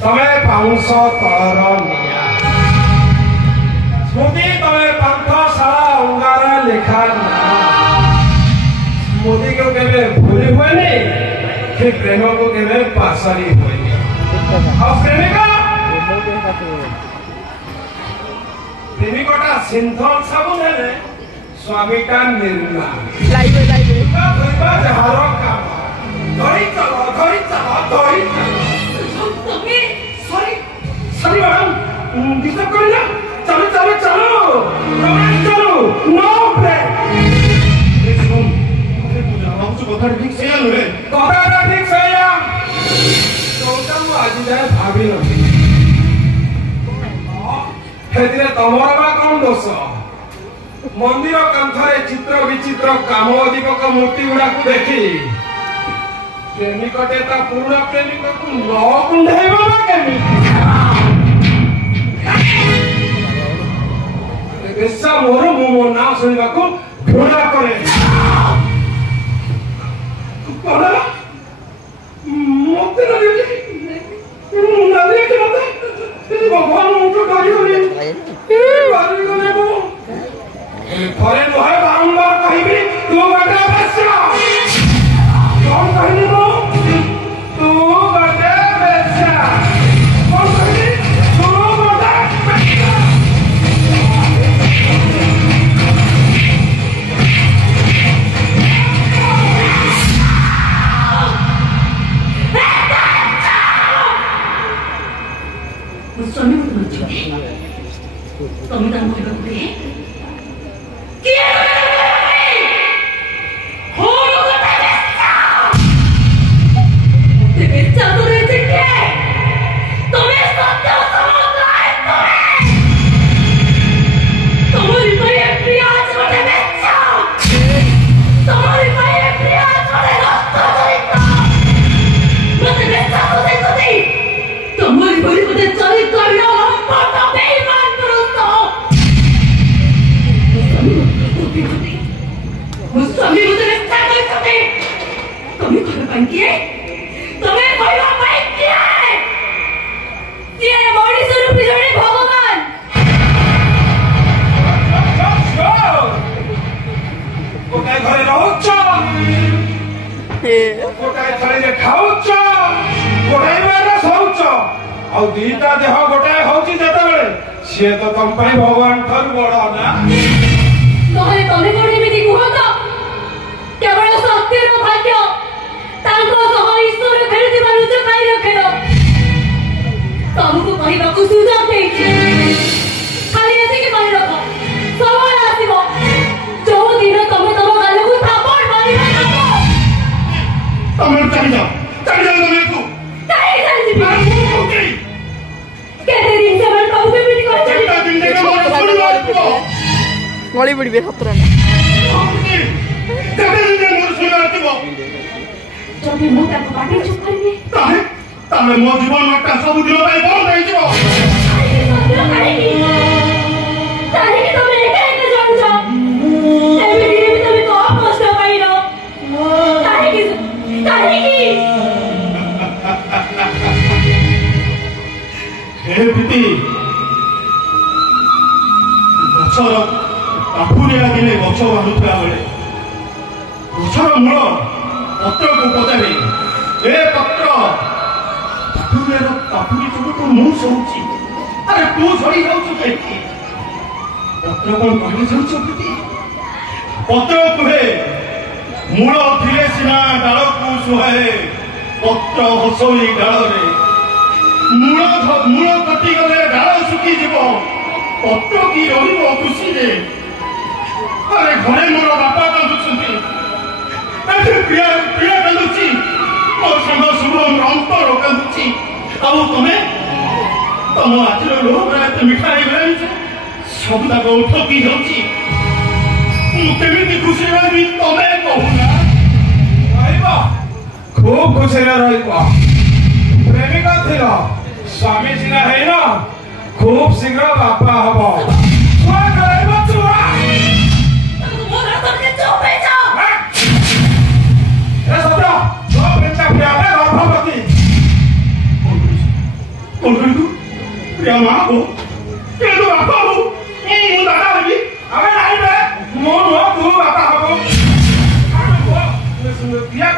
तमे पाउंस तलर निया स्मृति तमे पांथशाला अंगार लेखा ना स्मृति को केवे भूली हुएनी कि प्रेम को केवे पासरी हुएनी और प्रेमिकटा सिंथल साबुन है स्वामी का निर्मा लाइव जहार काम धरी चलो सॉरी मैडम डिस्टर्ब कर ना चलो नो ब्रेक सुन कथा ठीक से नुहे कथा ठीक से या तोटा मु आज जाए भाभी नथि हेतिरे तमर बा कोन दोष मंदिर कांथरे चित्र विचित्र कामोदीपक मूर्ति गुड़ा को देखी प्रेमिकटे ता पुराना प्रेमिक को न कुंढाइबा बा केमी ऐसा मोरो मो नाम सुनिबा को घोड़ा करे कोना मते न देखी मुंडा देखी मते भगवान मुझे डरी होनी बारी गले मो थरे नहे बारंबार कहिबी तू बटा बच्चा कौन कहनी मो तू बटा बच्चा कौन कहनी तू बटा बच्चा स्वामी को तुम तो मोर बे किए हो लोगता बेचा ते बेचा तो रे के तुम्हें सत्य समझाए तुम्हारी भाई प्रिया छोटे बेचा तुम्हारी भाई प्रिया छोटे रास्ता चलता मत बेचा तो देखो दी तुम्हारी भाई को चली करियो लंपट बेईमान पुरुष मुस्तामी मुझे बेचा कर सकते तुम्हें घर बन किए तुम्हें कोई बात किया है ये बॉडी स्वरूप जोड़े भगवान कोटाय घरे रहउछ कोटाय थळे खाउछ कोटाय बारे सौछ आ दीटा देह गोटाय होची जता बेले से तो तुम पई भगवान ठर बड़ ना तोहरे तने कोडी भी दिखो तो केवल सत्य रो भाग्य तांको सह ईश्वर खेलति मानुष पाई रखेलो तुमको कहबा को सुझाव दे खाली ऐसे के मानि रखो समय आसीबो जो दिन तमे तम गाल को थापड़ मारिबा थापो तमे चली जाओ तमे को काहे चली ओके केते दिन से मन कहू के भी कर चली दिन देखा मोर छोड़ गली पड़े सतर जबी मु ताको बाटे चुप करबे ताहे तामे मो जीवन नटा सब दिन पाई बंद होई जीवो ताहे कि तमे एका एका जान जा एबे धीरे भी तमे तो कष्ट पाई न ताहे कि हे प्रीति गछर पाखुरिया दिने गछ बांधुला बेले गछर मूल पत्र को पचारे ए पत्र पाखुरी तो मु सोची अरे तू झड़ी जाऊँ कहीं पत्र कौन कहले जाऊँ प्रीति पत्र कहे मूल थिले सिना डाल को सुहाए पत्र हसई डाल रे मूल कटि गले डाल सुखी जीव पत्र की रही खुशी रे अरे घरे मोर बापा कांदुछंती प्रिया प्रिया कांदुची मोर संग शुभम अंतर कांदुची आउ तमे तम आजिर लोह रात मिठाई गलाई सब तक ठकी जाउची मु केमिति खुशी रही तमे कहूना रहइबा खूब खुशी रहइबा प्रेमिका थिला स्वामी सिना है ना खूब शीघ्र बापा हबो छुआ करइबो छुआ मोर करके चुप हो जाओ କ୍ରିୟା